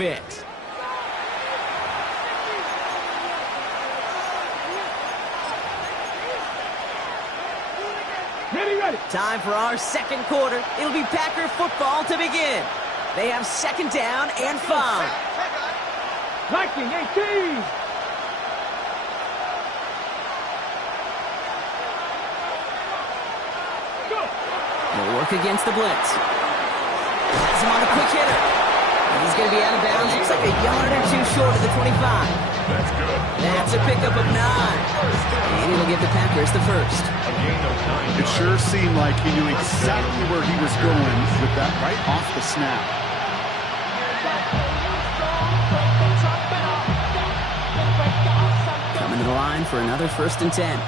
it. Ready. Time for our second quarter. It'll be Packer football to begin. They have second down and 5. Viking 18. Go. They'll work against the blitz. Has him on the quick hitter. And he's going to be out of bounds. Looks like a yard or two short of the 25. That's a pickup of 9. And it'll give the Packers the first. It sure seemed like he knew exactly where he was going with that right off the snap. Coming to the line for another 1st and 10.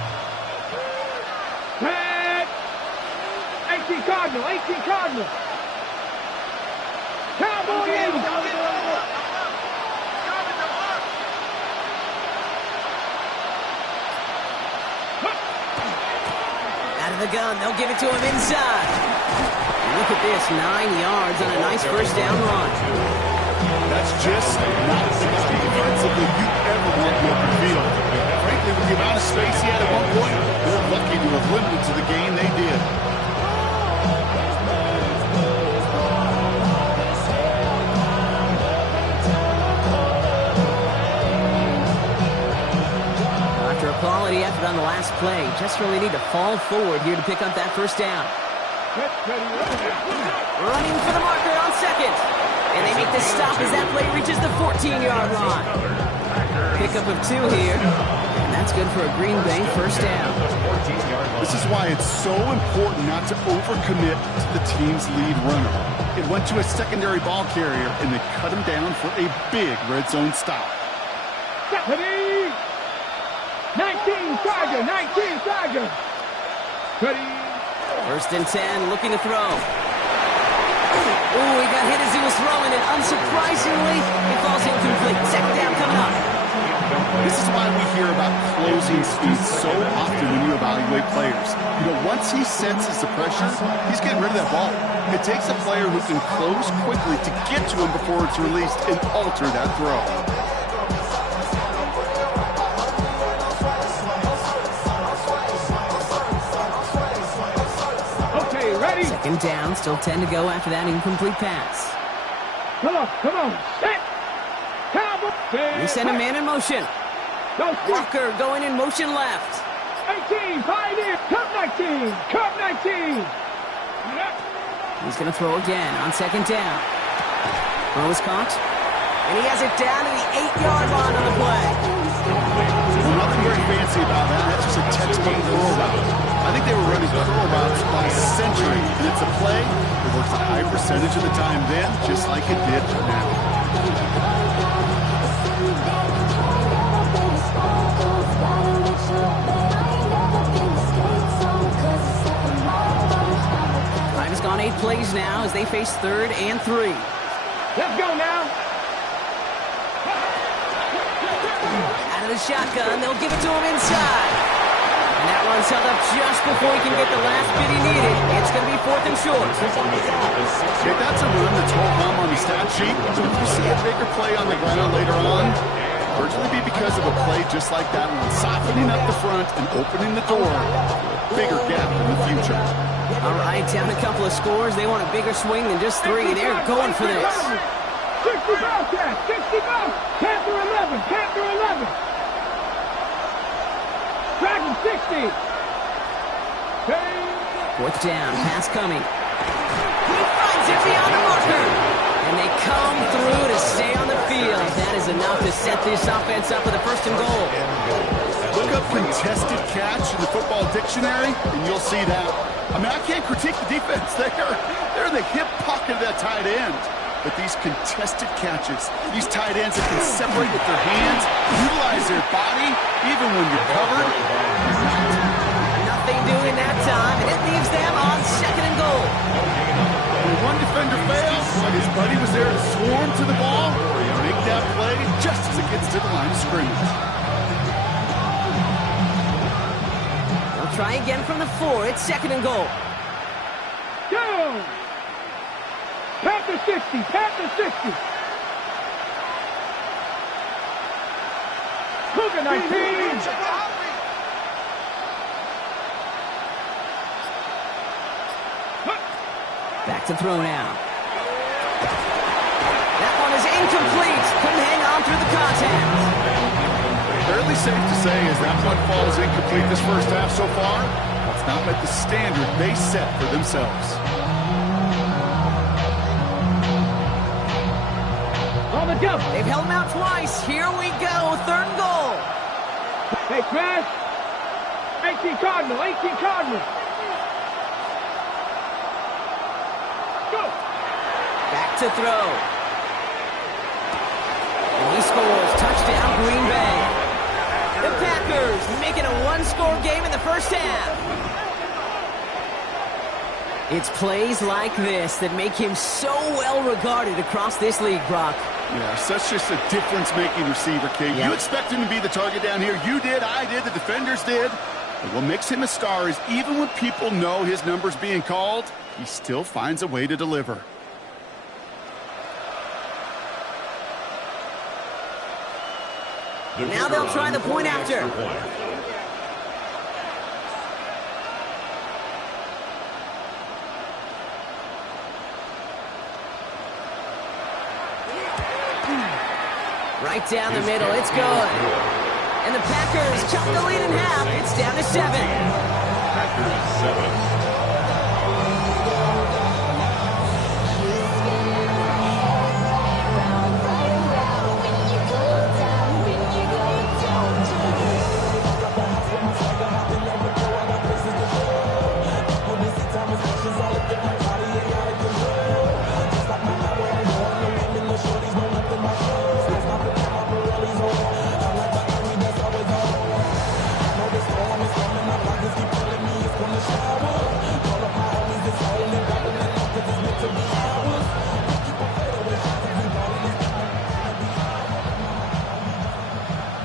18 Cardinal. Cowboy 80. Out of the gun, they'll give it to him inside. Look at this, 9 yards on a nice first down run. That's just not the best defensively you ever want to open field. Frankly, with the amount of space he had at one point, they're lucky to have limited to the game they did. After a quality effort on the last play, just really need to fall forward here to pick up that first down. Running for the marker on second. And they make the stop as that play reaches the 14-yard line. Pickup of 2 here. And that's good for a Green Bay first down. This is why it's so important not to overcommit to the team's lead runner. It went to a secondary ball carrier, and they cut him down for a big red zone stop. 19 Tiger. Ready. 1st and 10, looking to throw. Ooh, he got hit as he was throwing, and unsurprisingly, it falls incomplete. Second down coming up. This is why we hear about closing speed so often when you evaluate players. You know, once he senses the pressure, he's getting rid of that ball. It takes a player who can close quickly to get to him before it's released and alter that throw. Ready. Second down, still 10 to go after that incomplete pass. Come on. Set. Cowboy. He sent a man in motion. Walker going in motion left. 18, Pioneer. Cup 19. He's going to throw again on second down. Throw is caught. And he has it down to the 8-yard line on the play. Well, nothing very fancy about that. That's just a textbook curl route. I think they were running curl routes by a century, and it's a play that works a high percentage of the time then, just like it did now. Drive has gone 8 plays now as they face 3rd and 3. Let's go now. Out of the shotgun, they'll give it to him inside. And that one's held up just before he can get the last bit he needed. It's going to be 4th and short. Okay, that's a run that's all hum on the stat sheet. If you see a bigger play on the ground later on, largely be because of a play just like that one, softening up the front and opening the door for a bigger gap in the future. All right, down a couple of scores. They want a bigger swing than just 3. They're going for this. 60 Bobcats. Panther 11. Dragon 60. 4th down, pass coming. He finds it beyond the marker. And they come through to stay on the field. That is enough to set this offense up with a 1st and goal. Look up contested catch in the football dictionary, and you'll see that. I mean, I can't critique the defense. They're in the hip pocket of that tight end. But these contested catches, these tight ends that can separate with their hands, utilize their body, even when you're covered. Nothing doing that time, and it leaves them on 2nd and goal. When one defender fails, his buddy was there to swarm to the ball, make that play just as it gets to the line of scrimmage. They'll try again from the 4. It's 2nd and goal. Go! Panther 60. Cougar 19. Back to throw now. That one is incomplete. Couldn't hang on through the contact. Fairly safe to say as that one falls incomplete this first half so far, it's not met the standard they set for themselves. On the jump. They've held him out twice. Here we go. Third and goal. Hey, Crash. 18 Cardinal. 18 Cardinal. Go. Back to throw. And he scores. Touchdown, Green Bay. The Packers making a one-score game in the first half. It's plays like this that make him so well regarded across this league, Brock. Yeah, such just a difference-making receiver, Kate. Yep. You expect him to be the target down here. You did, I did, the defenders did. But what makes him a star is even when people know his number's being called, he still finds a way to deliver. Now they'll try the point after. Right down the middle, it's good. And the Packers chop the lead in half. It's down to 7. Packers 7.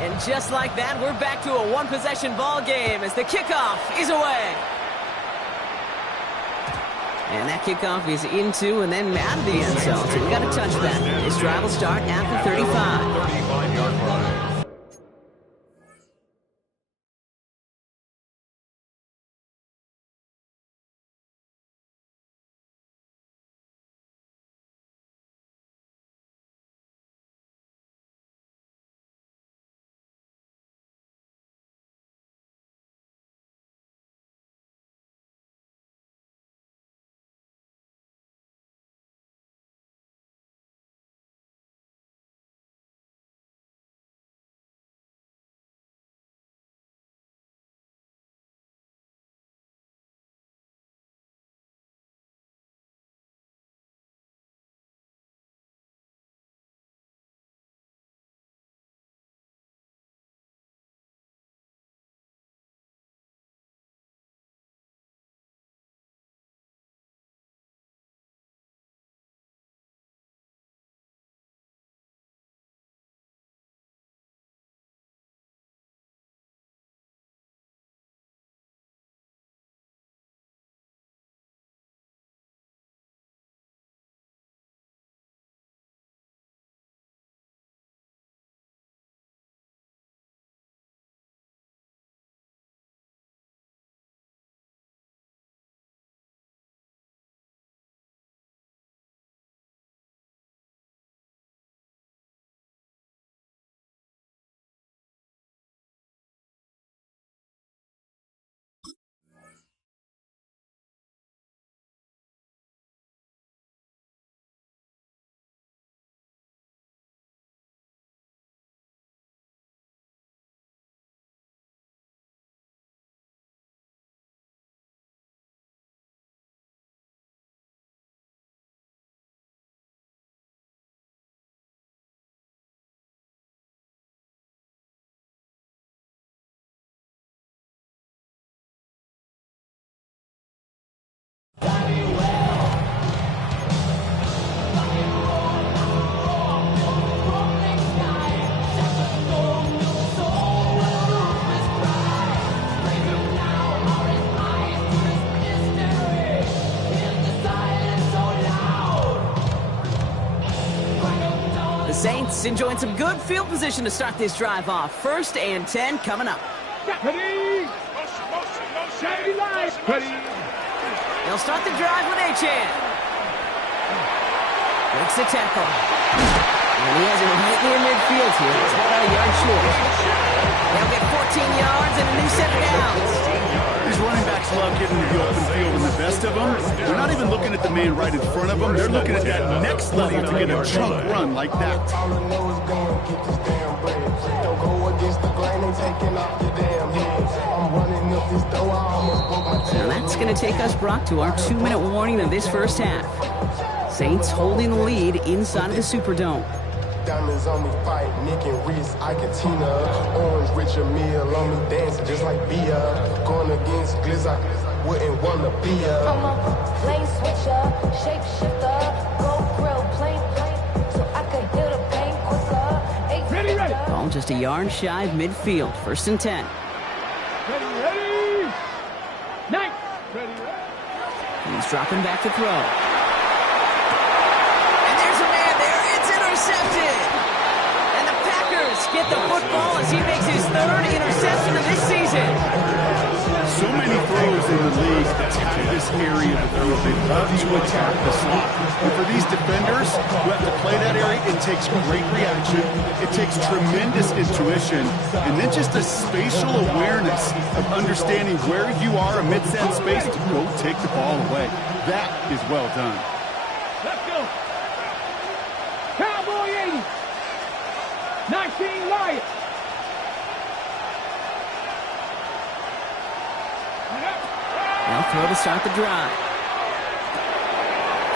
And just like that, we're back to a one-possession ball game as the kickoff is away. And that kickoff is into and then out of the end zone. So we got a touchback. This drive will start at the 35. 35-yard line. defense enjoying some good field position to start this drive off. 1st and 10 coming up. Ready? Ready, line. Ready. They'll start the drive with Achan. Makes the tackle. And he has it right near midfield here. He's about a yard short. They'll get 14 yards and a new set of downs. These running backs love getting to the open field, and the best of them, they're not even looking at the man right in front of them. They're looking at that next level to get a chunk run like that. Now that's going to take us, Brock, to our 2-minute warning of this first half. Saints holding the lead inside of the Superdome. Diamonds on me fight, Nick and Reese, I can Tina. Orange Richard Mill on me dancing just like Bia. Going against Glizz, I wouldn't wanna be a. I'm a lane switcher, shape shifter, go grill, plain, so I can hear the pain quicker. Ready, ready. Ball just a yard shy of midfield. 1st and 10. Ready, ready. 9. Ready, ready. He's dropping back to throw. And there's a man there. It's intercepted. And the Packers get the football as he makes his 3rd interception of this season. So many throws in the league attack this area of the field. They love to attack the slot. And for these defenders who have to play that area, it takes great reaction. It takes tremendous intuition. And then just a spatial awareness of understanding where you are amidst that space to go take the ball away. That is well done. Let's go. Cowboy 80. 19 Lions. They'll throw to start the drive.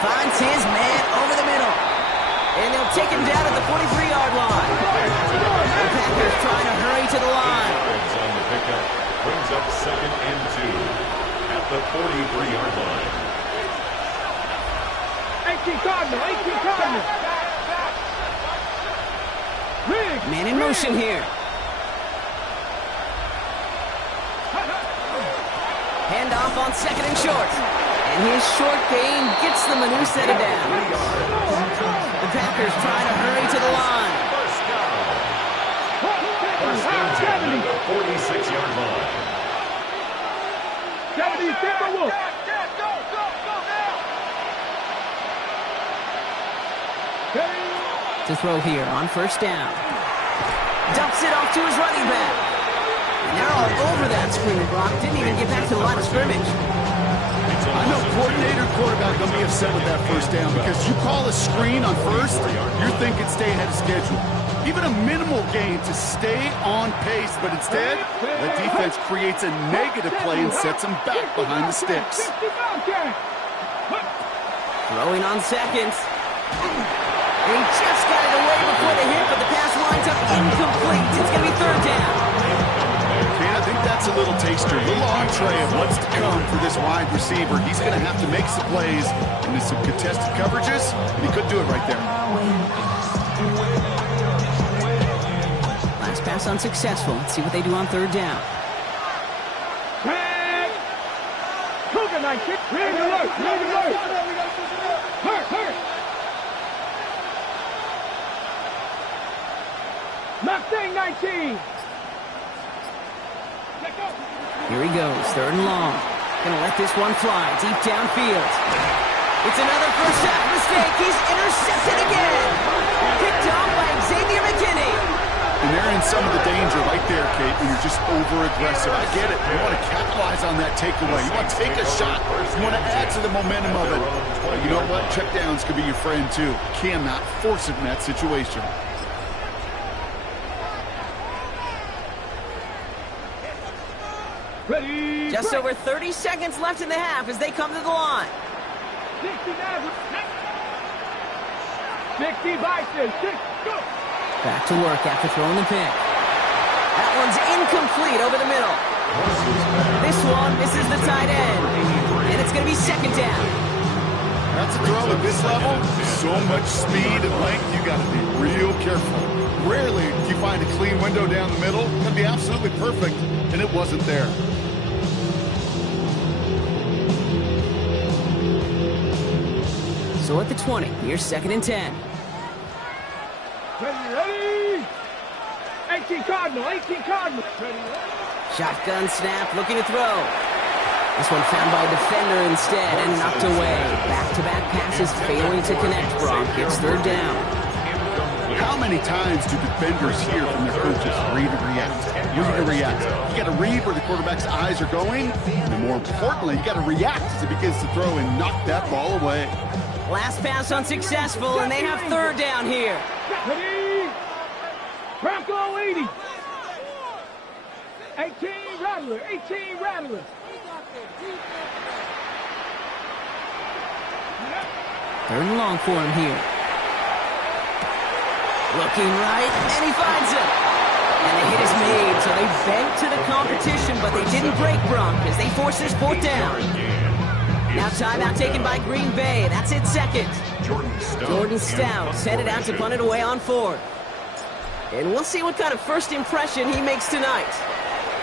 Finds his man over the middle. And they'll take him down at the 43-yard line. The Packers trying to hurry to the line. On the pickup brings up 2nd and 2 at the 43-yard line. 18 Cardinal, 18 Cardinal. Rig. Man in motion here. Handoff on 2nd and short. And his short gain gets them a new set of downs. The Packers trying to hurry to the line. First and 10 at the 46-yard line. 70 Timberwolves. To throw here on 1st down. Dumps it off to his running back. And they're all over that screen, Brock. Didn't even get back to the line of scrimmage. I know coordinator quarterback going to be upset with that 1st down because you call a screen on 1st, you're thinking stay ahead of schedule. Even a minimal gain to stay on pace, but instead, the defense creates a negative play and sets them back behind the sticks. Throwing on 2nd. He just got it away before the hit, but the pass winds up incomplete. It's going to be 3rd down. Okay, I think that's a little taster, a little entree of what's to come for this wide receiver. He's going to have to make some plays into some contested coverages, and he could do it right there. Last pass unsuccessful. Let's see what they do on 3rd down. Cougar 19. Rig alert. Rig alert. Hurt. Mustang 19. Here he goes, 3rd and long. Gonna let this one fly deep downfield. It's another first half mistake. He's intercepted again. Picked off by Xavier McKinney. And they're in some of the danger right there, Kate, when you're just over-aggressive. I get it. You want to capitalize on that takeaway. You want to take a shot. You want to add to the momentum of it. But you know what? Checkdowns could be your friend, too. Cannot force it in that situation. Ready. Just over 30 seconds left in the half as they come to the line. 60 Bison. 6, go. Back to work after throwing the pick. That one's incomplete over the middle. This one misses the tight end. And it's going to be 2nd down. That's a throw at this level. So much speed and length, you got to be real careful. Rarely do you find a clean window down the middle. That'd be absolutely perfect, and it wasn't there. So at the 20, here's 2nd and 10. Ready. Ready? 18 Cardinal, 18 Cardinal. Ready? Shotgun snap, looking to throw. This one found by a defender instead and knocked away. Back-to-back passes failing to connect. Gronk gets third down. How many times do defenders hear from their coaches, read and react, read and react? You got to read where the quarterback's eyes are going, and more importantly, you got to react as it begins to throw and knock that ball away. Last pass unsuccessful, and they have third down here. Ready? Bronco 80. 18 Rattler, 18 Rattler. Third and long for him here. Looking right, and he finds it. And the hit is made, so they bent to the competition, but they didn't break Gronk as they force this fourth down. Now timeout taken by Green Bay. That's it second. Jordan Stout headed out to punt it away on fourth. And we'll see what kind of first impression he makes tonight.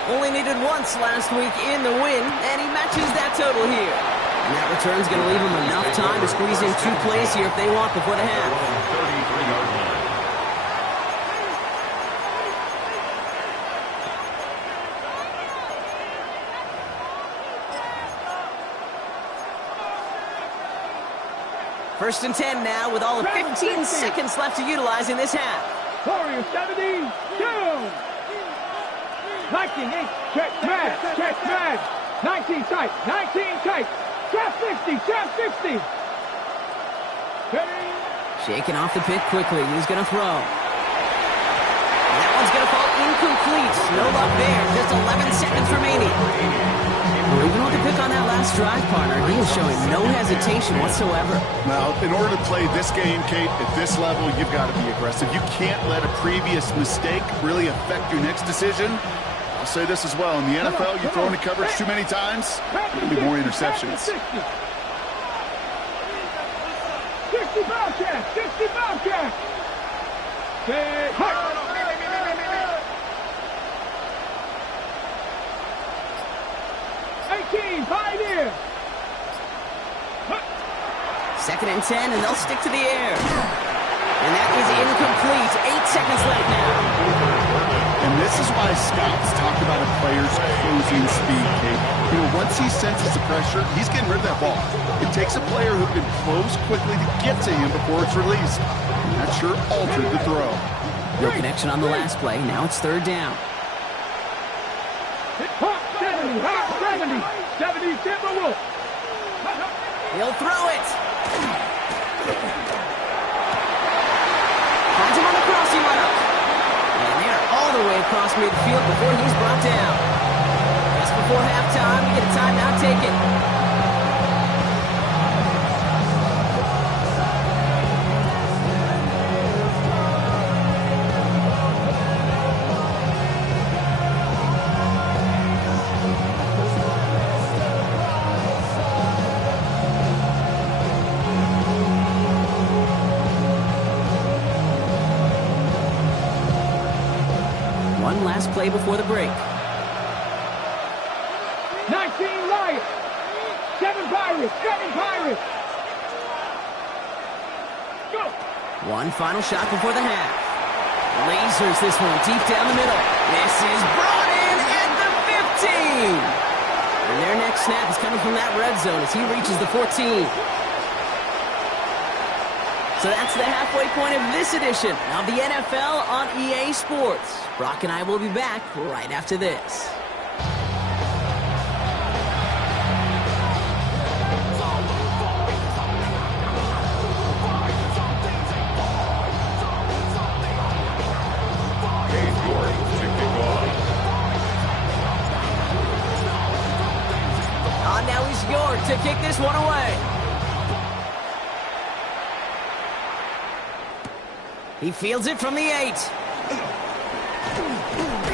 Only needed once last week in the win, and he matches that total here. And that return's going to leave him enough time to squeeze in 2 plays here if they want before the half. 33-yard line. First and 10 now with all of 15 seconds left to utilize in this half. Warriors 72. Viking 8. Check match. 19 tight. Trap 60. Ready? Shaking off the pick quickly. He's going to throw. And that one's going to fall incomplete. No luck there. Just 11 seconds remaining. Well, even with the pick on that last drive, partner, he is showing no hesitation whatsoever. Now, in order to play this game, Kate, at this level, you've got to be aggressive. You can't let a previous mistake really affect your next decision. I'll say this as well. In the NFL, you throw into coverage too many times, there'll be more interceptions. 60 Bobcat. 60 Bobcat. Set. 18 Pioneer. Second and 10, and they'll stick to the air. And that is incomplete. 8 seconds left now. And this is why scouts talk about a player's closing speed, Kate. You know, once he senses the pressure, he's getting rid of that ball. It takes a player who can close quickly to get to him before it's released. And that sure altered the throw. No connection on the last play. Now it's third down. 70 Timberwolves. He'll throw it. Finds him on the crossing route. And they're all the way across midfield before he's brought down. Just before halftime, we get a timeout taken. Last play before the break. 19 Lions. 7 Pirates. Go. One final shot before the half. Lasers this one deep down the middle. This is brought in at the 15. And their next snap is coming from that red zone as he reaches the 14. So that's the halfway point of this edition of the NFL on EA Sports. Brock and I will be back right after this. Now he's York to kick this one away. He fields it from the 8.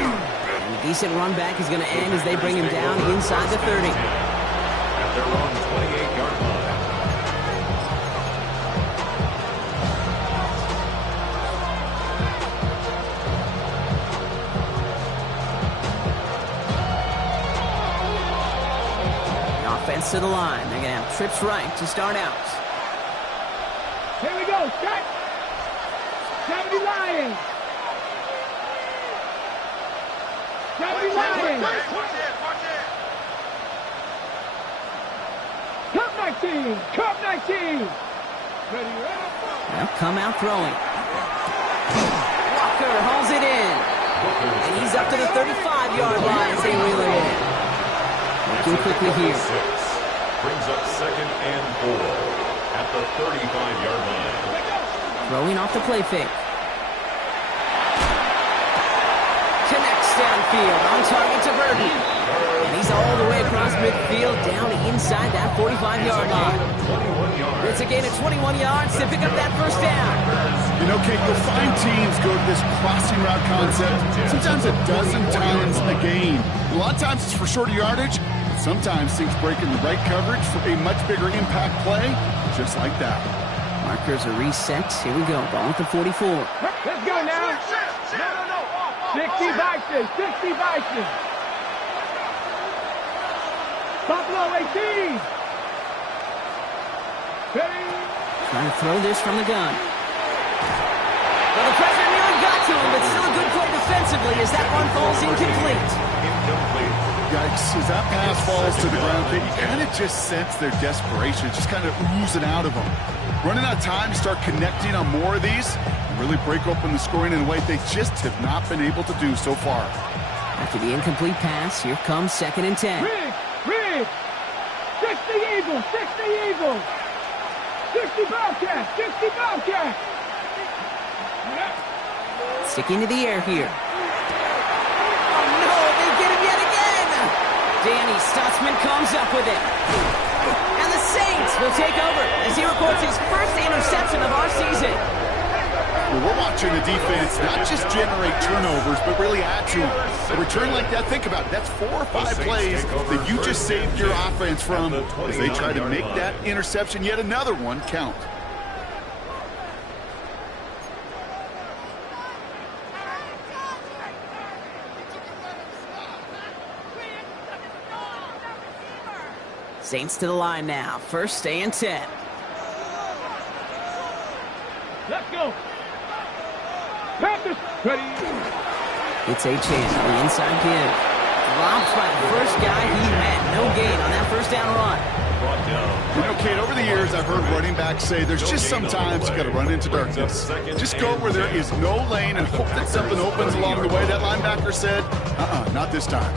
And a decent run back is going to end as they bring him down inside the 30. At their own 28-yard line. Offense to the line. They're going to have trips right to start out. Here we go. Scott. 70 Lions. in. Cup 19. Cup 19. Ready, Well, come out throwing. Walker hauls it in. And he's up to the 35-yard line as they reel it in. Looking quickly here. Brings up 2nd and 4 at the 35-yard line. Throwing off the play fake. Connects downfield, on target to Burton. And he's all the way across midfield, down inside that 45-yard line. It's a gain of 21 yards to pick up that first down. You know, Kate, you'll find teams go to this crossing route concept sometimes a dozen times a game. A lot of times it's for shorter yardage. Sometimes things break in the right coverage for a much bigger impact play, just like that. Markers are reset. Here we go. Ball at the 44. Let's go now. 60 Bison. 60 Bison. Buffalo 18. Ready. Trying to throw this from the gun. Well, the pressure nearly got to him, but still a good play defensively as that one falls incomplete. Yikes, as that pass falls to the ground, you kind of just sense their desperation. It's just kind of oozing out of them. Running out of time to start connecting on more of these and really break open the scoring in a way they just have not been able to do so far. After the incomplete pass, here comes 2nd and 10. Rig. 60 Eagles. 60 Eagles. 60 Bobcats. 60 Bobcats. Sticking to the air here. Oh, no, they get him yet again. Danny Stutzman comes up with it. And the Saints will take over as he records his first interception of our season. Well, we're watching the defense not just generate turnovers, but really add to them. A return like that, think about it. That's 4 or 5 plays that you just saved your offense from as they try to make that interception, yet another one, count. Saints to the line now. 1st and 10. Let's go. Panthers. Ready. It's a chance on the inside give. Drops by the first guy he met. No gain on that first down run. You know, Kate, over the years, I've heard running backs say there's just sometimes you got to run into darkness. Just go where there is no lane and hope that something opens along the way. That linebacker said, not this time.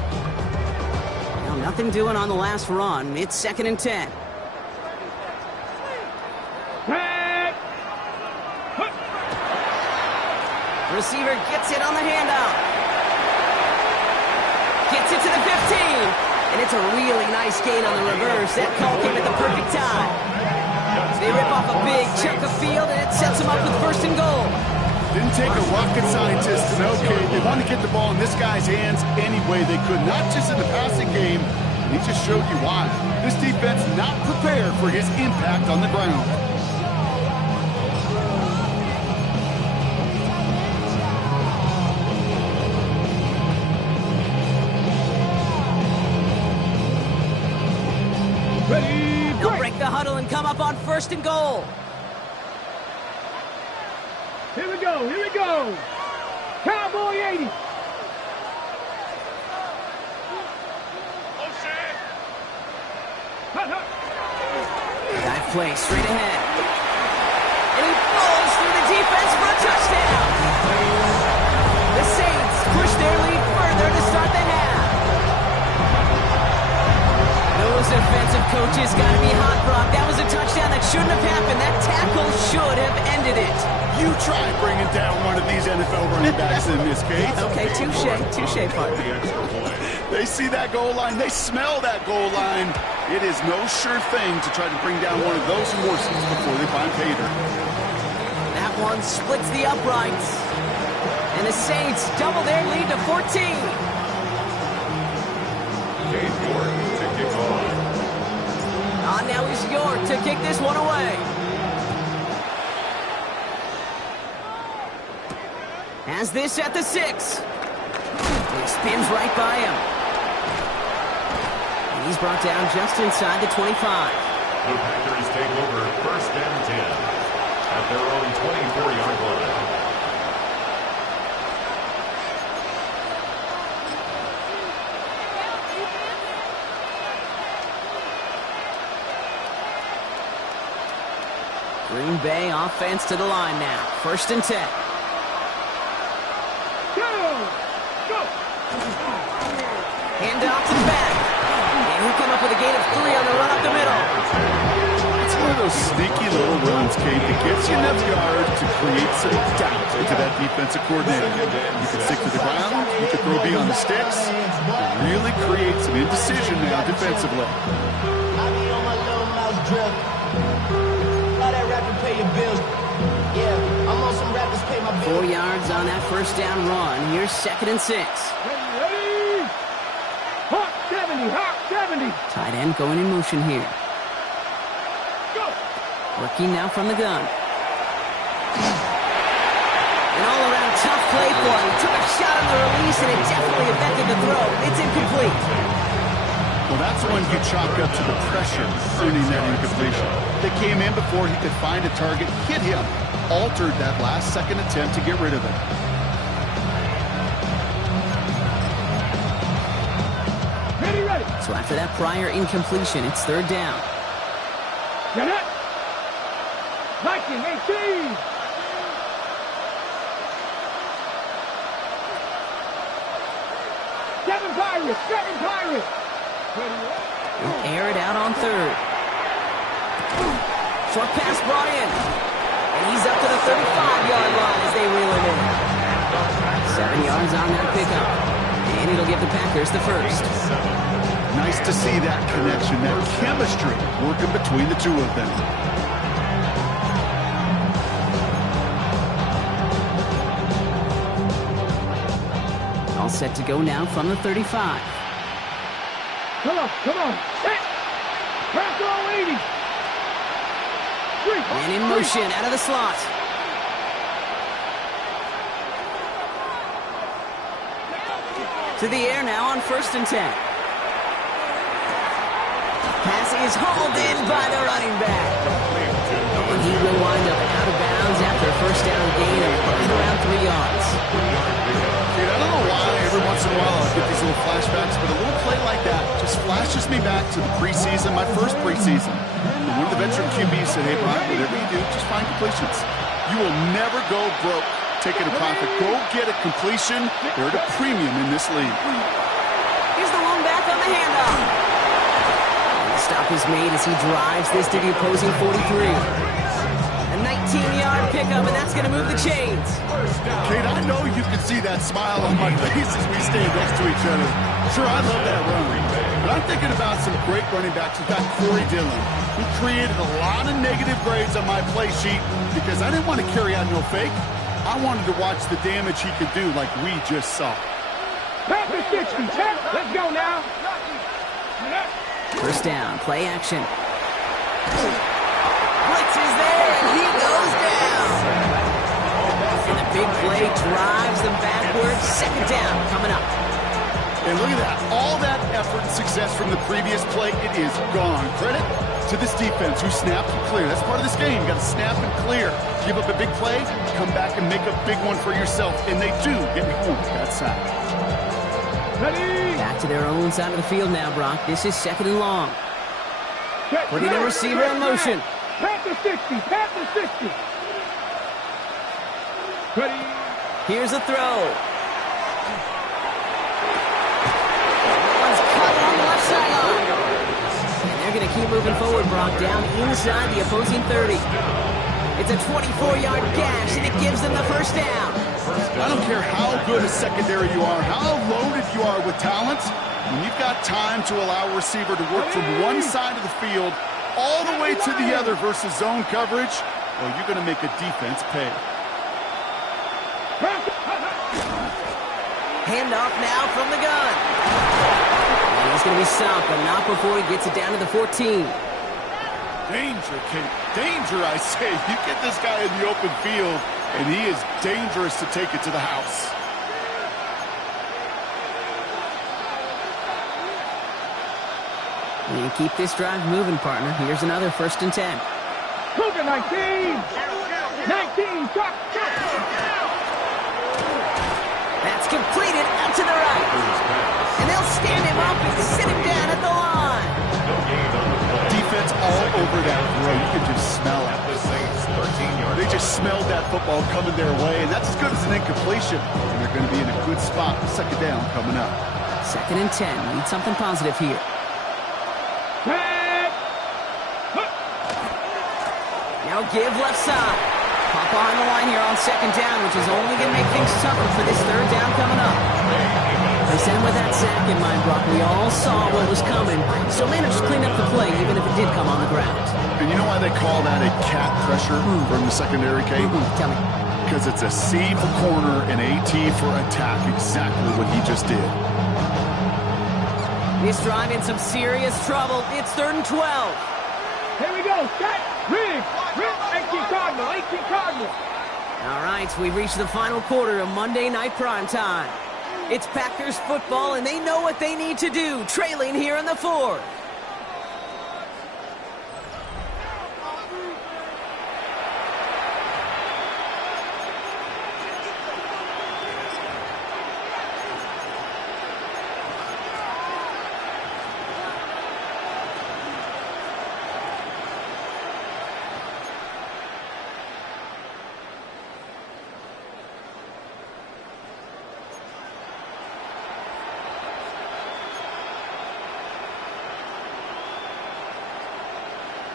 Well, nothing doing on the last run. It's 2nd and 10. Receiver gets it on the handout. Gets it to the 15. And it's a really nice gain on the reverse. That call came at the perfect time. They rip off a big chunk of field, and it sets them up with 1st and goal. Didn't take a rocket scientist to know, Kate. They wanted to get the ball in this guy's hands any way they could, not just in the passing game. And he just showed you why. This defense not prepared for his impact on the ground. They'll break the huddle and come up on 1st and goal. Here we go. Here we go. Cowboy 80. Dive play straight ahead. And he falls through the defense for a touchdown. The Saints push their lead further to start the half. Those defensive coaches got to be hot, Brock. That was a touchdown that shouldn't have happened. That tackle should have ended it. You try bringing down one of these NFL running backs in this case. Okay, touche, partner. They see that goal line. They smell that goal line. It is no sure thing to try to bring down one of those horses before they find pay dirt. That one splits the uprights. And the Saints double their lead to 14. Now is York to kick this one away. Has this at the 6. He spins right by him. And he's brought down just inside the 25. The Packers take over 1st and 10 at their own 24-yard line. Green Bay offense to the line now. 1st and 10. Go! Hand off to the back. And he'll come up with a gain of 3 on the run up the middle. It's one of those sneaky little runs, Kate, that gets you enough yards to create some doubt into that defensive coordinator. You can stick to the ground, you can throw beyond the sticks, really create some indecision now defensively. I be on my little mouse drip. All that rapping pay your bills. Yeah, I'm on some rappers pay my bills. 4 yards on that 1st down run. Here's 2nd and 6. Ready! Hawk 70, Hawk 70. Tight end going in motion here. Go! Working now from the gun. An all-around tough play for him. He took a shot on the release, and it definitely affected the throw. It's incomplete. Well, that's when you chalk up to the pressure earning that incompletion. They came in before he could find a target, hit him, altered that last-second attempt to get rid of it. Ready! So after that prior incompletion, it's 3rd down. Get it! Viking 18! Seven Pirates! He'll air it out on 3rd. Short pass brought in. And he's up to the 35-yard line as they reel it in. 7 yards on that pickup. And it'll give the Packers the 1st. Nice to see that connection, that chemistry working between the two of them. All set to go now from the 35. Come on! Hey! Crack all 80! And in motion out of the slot. To the air now on 1st and 10. Pass is hauled in by the running back. And he will wind up out of bounds after a 1st down gain of right around 3 yards. Dude, I don't know why every once in a while I get these little flashbacks, but a little play like that just flashes me back to the preseason, my first preseason. And one of the veteran QBs said, hey, Brian, whatever you do, just find completions. You will never go broke taking a profit. Go get a completion. They're at a premium in this league. Here's the one back on the handoff. The stop is made as he drives this to the opposing 43. A 19-yard pickup, and that's going to move the chains. Kate, I know you can see that smile on my face as we stand next to each other. Sure, I love that run. But I'm thinking about some great running backs. We've got Corey Dillon, who created a lot of negative grades on my play sheet because I didn't want to carry out no fake. I wanted to watch the damage he could do like we just saw. Pass the 60, let's go now. 1st down, play action. Blitz is there, and he goes down. And the big play drives them backwards. 2nd down coming up. And look at that. All that effort and success from the previous play, it is gone. Credit to this defense who snapped and cleared. That's part of this game. You got to snap and clear. Give up a big play, come back and make a big one for yourself. And they do get home that sack. Ready? Back to their own side of the field now, Brock. This is 2nd and long. Putting the receiver in motion. Pass the 60, pass the 60. Ready? Here's a throw. One's cut on the left sideline. And they're going to keep moving forward, Brock, down inside the opposing 30. It's a 24-yard gash, and it gives them the 1st down. I don't care how good a secondary you are, how loaded you are with talent, when you've got time to allow a receiver to work from one side of the field all the way to the other versus zone coverage, well, you're going to make a defense pay. Handoff now from the gun. And he's going to be stopped, but not before he gets it down to the 14. Danger, Kate. Danger, I say. You get this guy in the open field, and he is dangerous to take it to the house. And you keep this drive moving, partner. Here's another 1st and 10. Cougar 19. 19, touch. That's completed out to the right. And they'll stand him up and sit him down at the line. Defense all over that throw. You can just smell it. 15-yard. They just smelled that football coming their way, and that's as good as an incompletion. And they're going to be in a good spot. Second down coming up. 2nd and 10. Need something positive here. Now give left side. Pop behind the line here on 2nd down, which is only going to make things tougher for this 3rd down coming up. They sent him with that sack in mind, Brock. We all saw what was coming, so managed to clean up the play, even if it did come on the ground. And you know why they call that a cat pressure from the secondary, Kate? Tell me. Because it's a C for corner and AT for attack, exactly what he just did. This drive in some serious trouble. It's 3rd and 12. Here we go. Set. Rig. 18 Cardinal. 18 Cardinal. All right, we've reached the final quarter of Monday Night Primetime. It's Packers football, and they know what they need to do, trailing here in the 4th.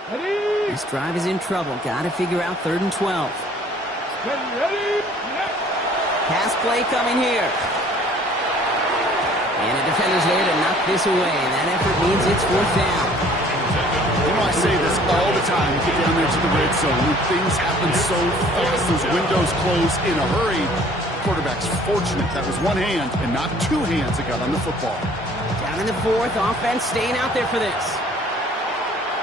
This drive is in trouble. Got to figure out 3rd and 12. Ready. Pass play coming here. And the defender's there to knock this away. And that effort means it's 4th down. You know, I say this all the time. You get down there to the red zone. When things happen so fast, those windows close in a hurry. Quarterback's fortunate that was one hand and not two hands that got on the football. Down in the 4th, offense staying out there for this.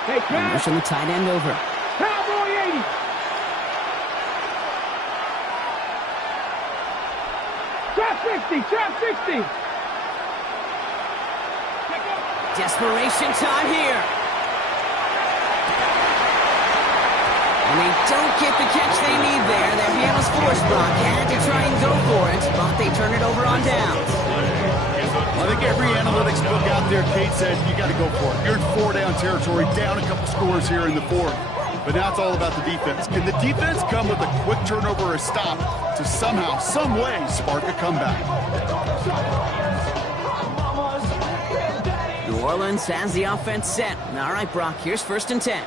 Hey, And pushing the tight end over. Cowboy 80. Trap 60. Trap 60. Desperation time here. And they don't get the catch they need there. Their hand was forced. Brock had to try and go for it, but they turn it over on downs. I think every analytics book out there, Kate said, you got to go for it. You're in 4-down territory, down a couple scores here in the 4th. But now it's all about the defense. Can the defense come with a quick turnover or a stop to somehow, some way, spark a comeback? New Orleans has the offense set. All right, Brock, here's 1st and 10.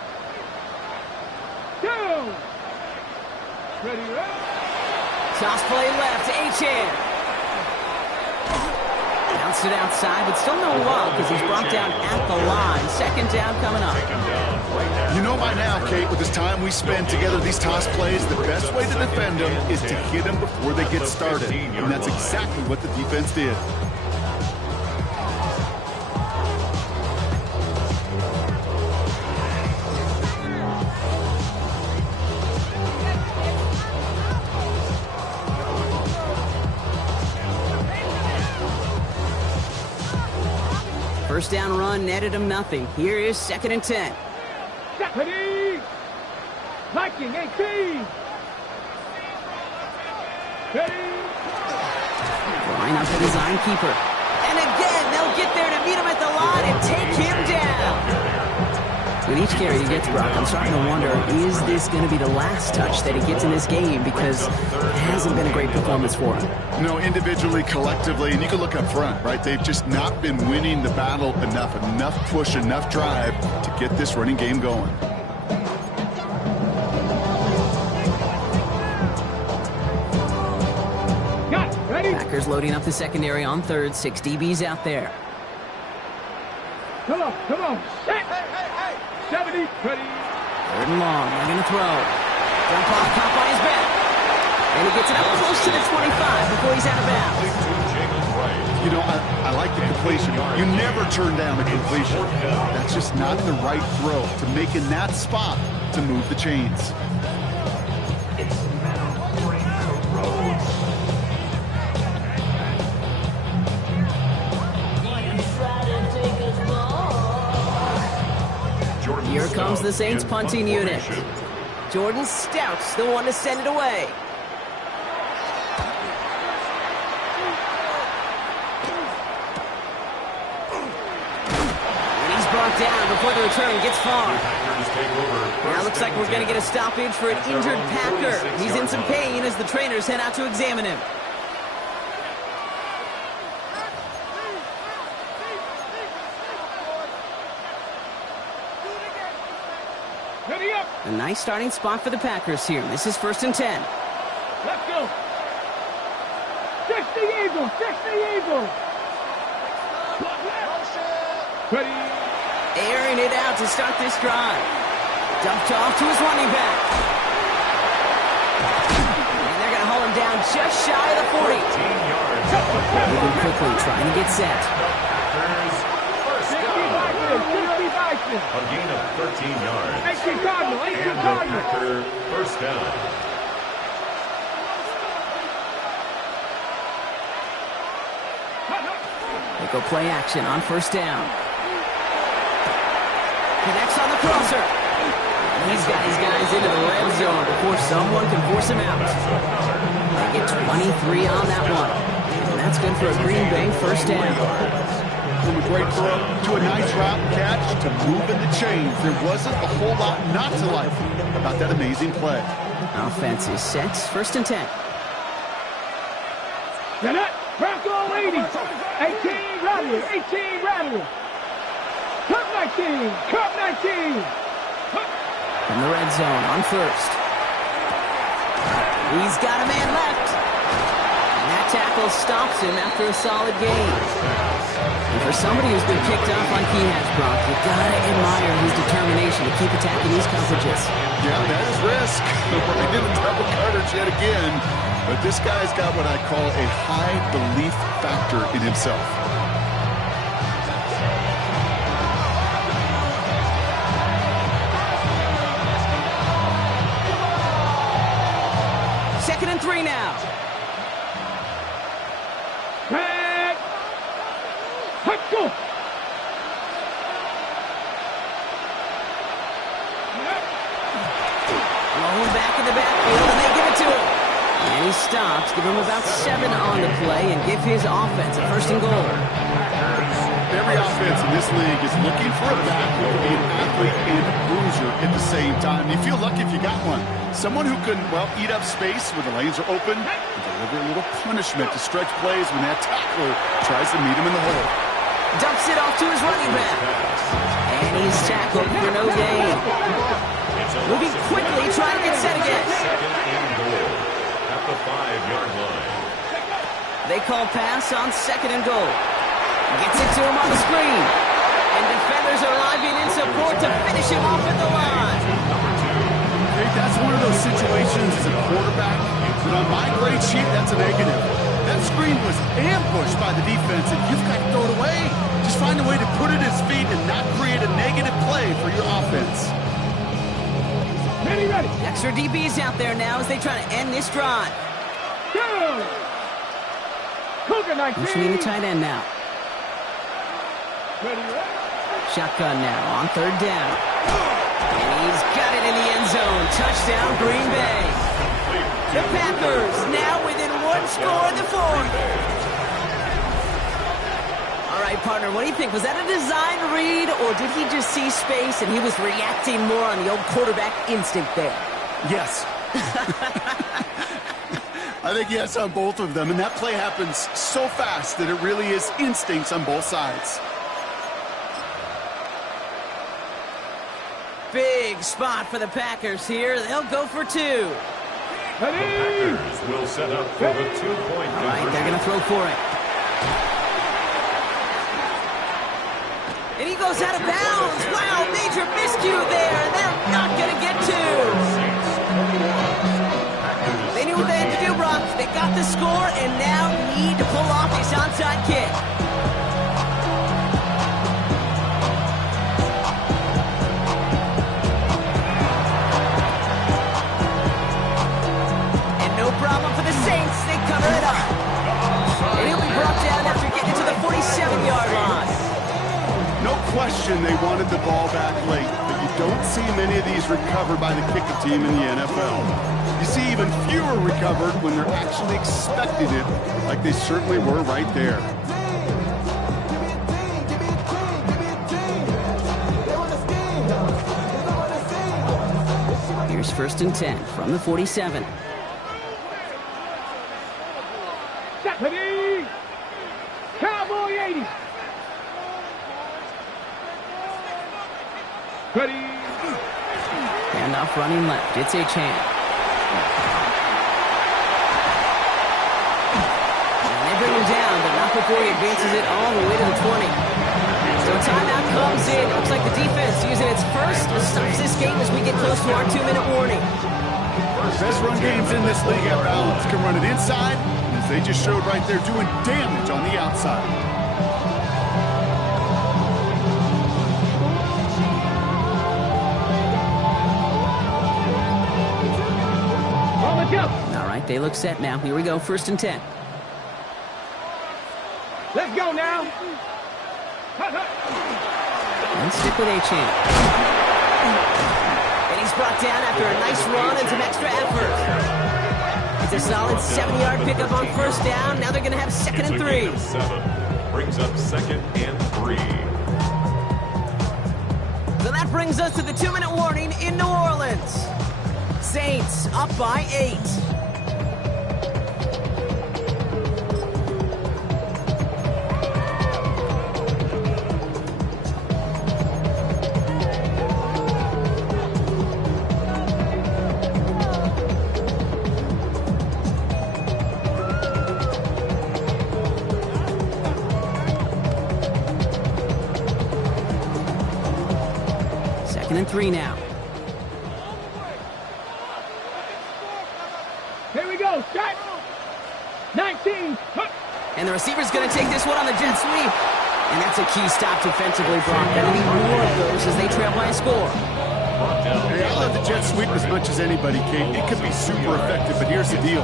Go. Ready. Toss play left, H-hand. Bounced it outside, but still no luck as he's brought down at the line. 2nd down coming up. You know by now, Kate, with this time we spend together, these toss plays, the best way to defend them is to hit them before they get started. And that's exactly what the defense did. First down run netted him nothing. Here is 2nd and 10. Ready. Viking 18. Ready. Line up the design keeper. And again, they'll get there to meet him at the line and take him down. With each carry he gets, Brock, I'm starting to wonder, is this going to be the last touch that he gets in this game? Because it hasn't been a great performance for him. No, individually, collectively, and you can look up front, right? They've just not been winning the battle enough push, enough drive to get this running game going. Got it. Ready. Packers loading up the secondary on 3rd. 6 DBs out there. Come on. Set. 70. Ready. 3rd and long. They're going to throw. Jump off, caught by his back. And he gets it up close to the 25 before he's out of bounds. You know, I like the completion. You never turn down a completion. That's just not the right throw to make in that spot to move the chains. Here comes the Saints punting unit. Jordan Stout's the one to send it away. And he's brought down before the return gets far. take over. Now looks like we're going to get a stoppage for an injured Packer. He's in some pain as the trainers head out to examine him. Ready up. A nice starting spot for the Packers here. This is 1st and 10. Let's go. 60 Eagles. 60 Eagles. Ready. Airing it out to start this drive. Dumped off to his running back. And they're going to haul him down just shy of the 40. 14 yards. Moving quickly, trying to get set. Packers first 60 down. Vikings. 60 Vikings. A gain of 13 yards. 18 Cardinal. 18 And the Cardinal. Packer first down. They go play action on 1st down. Connects on the crosser. He's got his guys into the red zone before someone can force him out. They get 23 on that one. And that's good for a Green Bay 1st down. From a great throw to a nice route catch to moving the chains. There wasn't a whole lot not to like about that amazing play. Offense is set. 1st and 10. Now that Bronco 80. 18 Rattler. 18 Rattler. Cup 19. Cup 19. From the red zone on 1st. He's got a man left. And that tackle stops him after a solid gain. And for somebody who's been kicked off on key hatch, Brock, you gotta admire his determination to keep attacking these coverages. Yeah, that is risk. Right in the double coverage yet again. But this guy's got what I call a high belief factor in himself. Second and 3 now. Back. Let's go. Rolling back in the backfield, and they give it to him. And he stops, give him about 7 on the play, and give his offense a 1st and goal. Every offense in this league is looking for a back who can be an athlete and a bruiser at the same time. You feel lucky if you got one. Someone who can, well, eat up space when the lanes are open and deliver a little punishment to stretch plays when that tackler tries to meet him in the hole. Dumps it off to his running back. And he's tackled for no gain. Moving quickly, trying to get set again. Second and goal at the 5-yard line. They call pass on 2nd and goal. Gets it to him on the screen. And defenders are arriving in support to finish him off at the line. I think that's one of those situations as a quarterback that on my grade sheet, that's a negative. That screen was ambushed by the defense, and you've got to throw it away. Just find a way to put it at his feet and not create a negative play for your offense. Ready, ready. Extra DBs out there now as they try to end this drive. Go. Cougar 19. Motioning the tight end now. Ready, ready. Shotgun now on 3rd down. And he's got it in the end zone. Touchdown, Green Bay. The Packers now within 1 score in the 4th. All right, partner, what do you think? Was that a design read, or did he just see space and he was reacting more on the old quarterback instinct there? Yes. I think yes on both of them, and that play happens so fast that it really is instincts on both sides. Big spot for the Packers here. They'll go for 2. Ready. Packers will set up for the 2-point All right, they're going to throw for it. And he goes out of bounds. Wow, major miscue there. They're not going to get 2. They knew what they had to do, Brock. They got the score and now need to pull off this onside kick. And no problem for the Saints. They cover it up. And he'll be brought down after getting to the 47-yard line. No question they wanted the ball back late, but you don't see many of these recovered by the kicking team in the NFL. You see even fewer recovered when they're actually expecting it, like they certainly were right there. Here's 1st and 10 from the 47. Ready? Cowboy 80. Ready? Handoff running left. It's a chance. And they bring him down, but not before he advances it all the way to the 20. So timeout comes in. Looks like the defense using its first stops this game as we get close to our 2-minute warning. Best run games in this league have balance. Can run it inside, and as they just showed right there, doing damage on the outside. All right, they look set now. Here we go, 1st and 10. Let's go now. And stick with A-Champ. And he's brought down after a nice run and some extra effort. It's a solid 7-yard pickup on 1st down. Now they're going to have 2nd and 3. 7 brings up 2nd and 3. So that brings us to the 2-minute warning in New Orleans. Saints up by 8. Second and 3 now. Here we go. Shot. 19. And the receiver's going to take this one on the jet sweep. And that's a key stop defensively, Brock. They'll need more of those as they trail by a score. Hey, I love the jet sweep as much as anybody, Kate. It could be super effective, but here's the deal.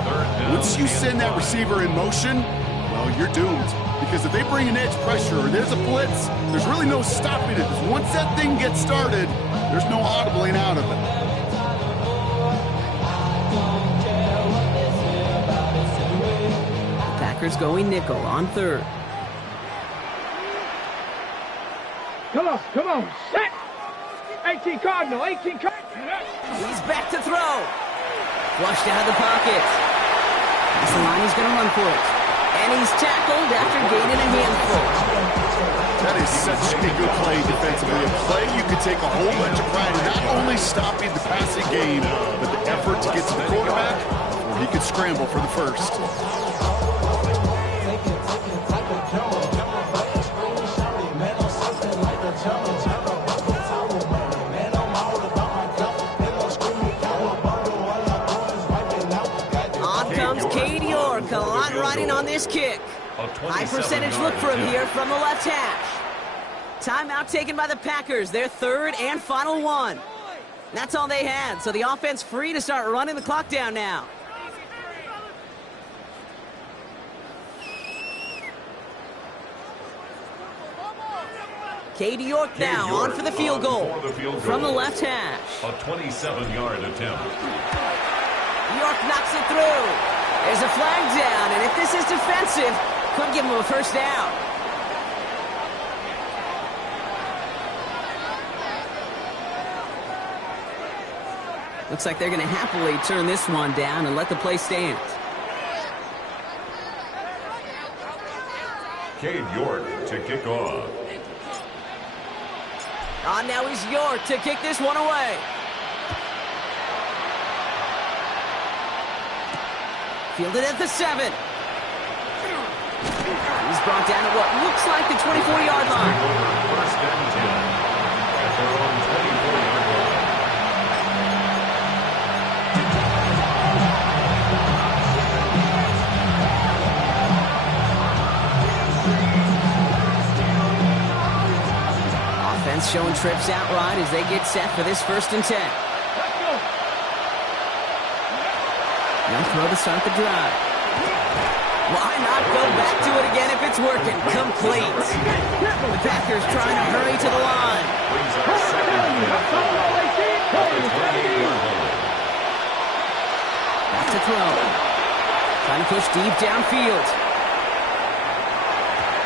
Once you send that receiver in motion, well, you're doomed. Because if they bring an edge pressure or there's a blitz, there's really no stopping it. Once that thing gets started, there's no audibling out of it. Packers going nickel on 3rd. Come on. Set. 18 Cardinal. 18 Cardinal. He's back to throw. Flushed out of the pocket. That's the line, he's going to run for it. And he's tackled after gaining a handful. That is such a good play defensively. A play you could take a whole bunch of pride in, not only stopping the passing game, but the effort to get to the quarterback, or he could scramble for the first. A lot riding on this kick. High percentage look for him here from the left hash. Timeout taken by the Packers, their 3rd and final one. That's all they had, so the offense free to start running the clock down now. Cade York now on for the field goal from the left hash. A 27-yard attempt. York knocks it through. There's a flag down, and if this is defensive, could give him a 1st down. Looks like they're going to happily turn this one down and let the play stand. Cade York to kick off. Now he's York to kick this one away. Fielded at the 7. He's brought down at what looks like the 24-yard line. 1st and 10 at their own 24-yard line. Offense showing trips out right as they get set for this 1st and 10. Now throw to start the drive. Why not go back to it again if it's working? Complete. The Packers trying to hurry to the line. Back to throw. Trying to push deep downfield.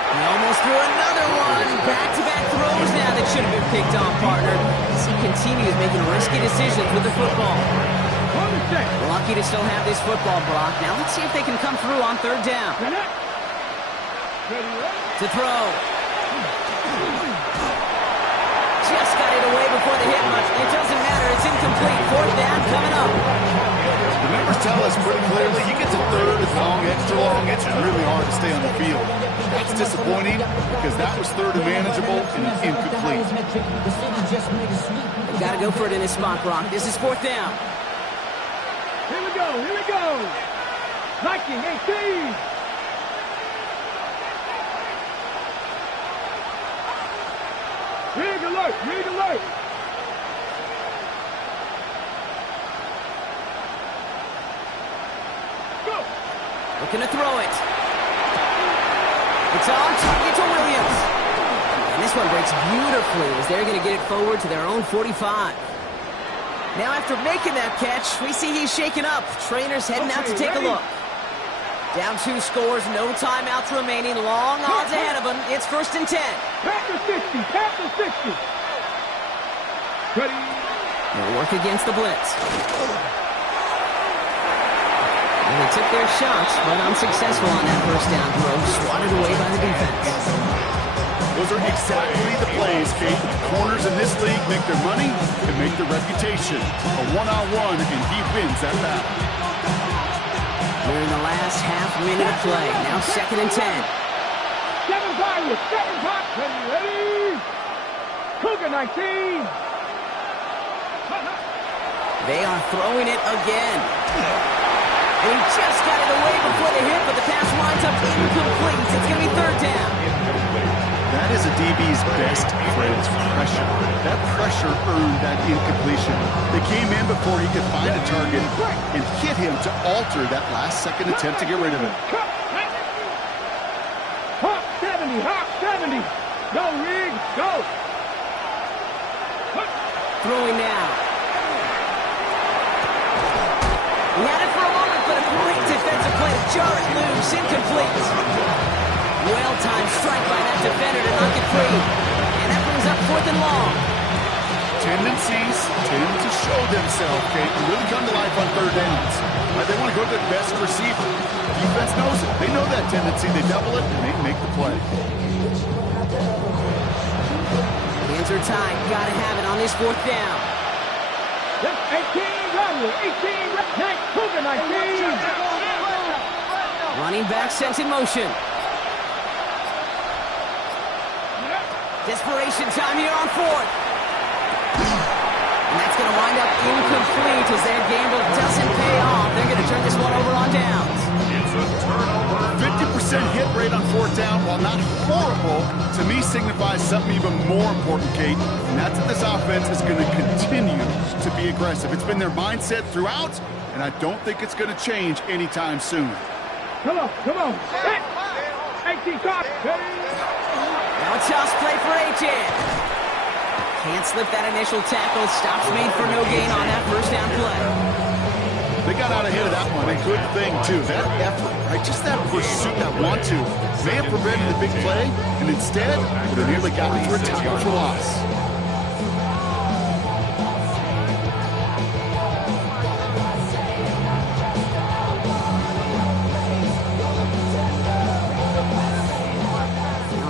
He almost threw another one. Back-to-back throws now. The should have been picked on, partner, as he continues making risky decisions with the football. Lucky to still have this football, Brock. Now let's see if they can come through on third down. To throw. Just got it away before the hit, but it doesn't matter. It's incomplete. Fourth down coming up. The numbers tell us pretty clearly, you get to third, it's long, extra long, it's really hard to stay on the field. That's disappointing because that was third and manageable and incomplete. They've got to go for it in this spot, Brock. This is fourth down. Here we go, here we go. 19-18. Rig alert, rig alert. Go. Looking to throw it. It's on target to Williams. And this one breaks beautifully as they're going to get it forward to their own 45. Now after making that catch, we see he's shaken up. Trainer's heading out to take a look. Down 2 scores, no timeouts remaining. Long odds ahead of him. It's first and 10. Panther 60, Panther 60. Ready. They'll work against the blitz. And they took their shots, but unsuccessful on that first down throw. Swatted away by the defense. Those are exactly the plays, Kate. The corners in this league make their money and make their reputation. A one-on-one, and he wins that battle. We're in the last half minute of play. Now second and 10. 7 Pirates, 7 Pirates. Ready. Cougar 19. They are throwing it again. And he just got it away before the hit, but the pass winds up incomplete. It's going to be third down. That is a DB's best friend, pressure. That pressure earned that incompletion. They came in before he could find a target and hit him to alter that last-second attempt to get rid of it. Hawk 70, Hawk 70. Go, Rig, go. Throwing now. He had it for a moment, but a great defensive play to jar it loose. Incomplete. Well-timed strike by that defender to knock it free. And that brings up fourth and long. Tendencies tend to show themselves, Kate, and really come to life on third downs. They want to go to their best receiver. Defense knows it. They know that tendency. They double it, and they make the play. Hands are tied. Got to have it on this fourth down. 18 Rattler, 18 Rattler, Cougar 19. Running back sent in motion. Desperation time here on fourth. And that's going to wind up incomplete as their gamble doesn't pay off. They're going to turn this one over on downs. It's a turnover. 50% hit rate on fourth down, while not horrible, to me signifies something even more important, Kate. And that's that this offense is going to continue to be aggressive. It's been their mindset throughout, and I don't think it's going to change anytime soon. Come on, come on. 18 top. Now a toss play for Achan. Can't slip that initial tackle. Stops made for no gain on that first down play. They got out ahead of that one. A good thing, too. That effort, right? Just that pursuit, that want-to, may have prevented a big play, and instead, would have nearly gotten for a tackle for loss.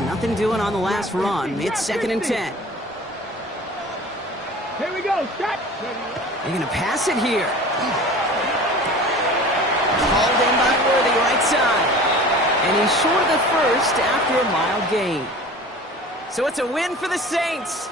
Nothing doing on the last run. It's second and 10. Here we go, stop. They're going to pass it here. Called in by Worthy, right side. And he's short of the first after a mile gain. So it's a win for the Saints.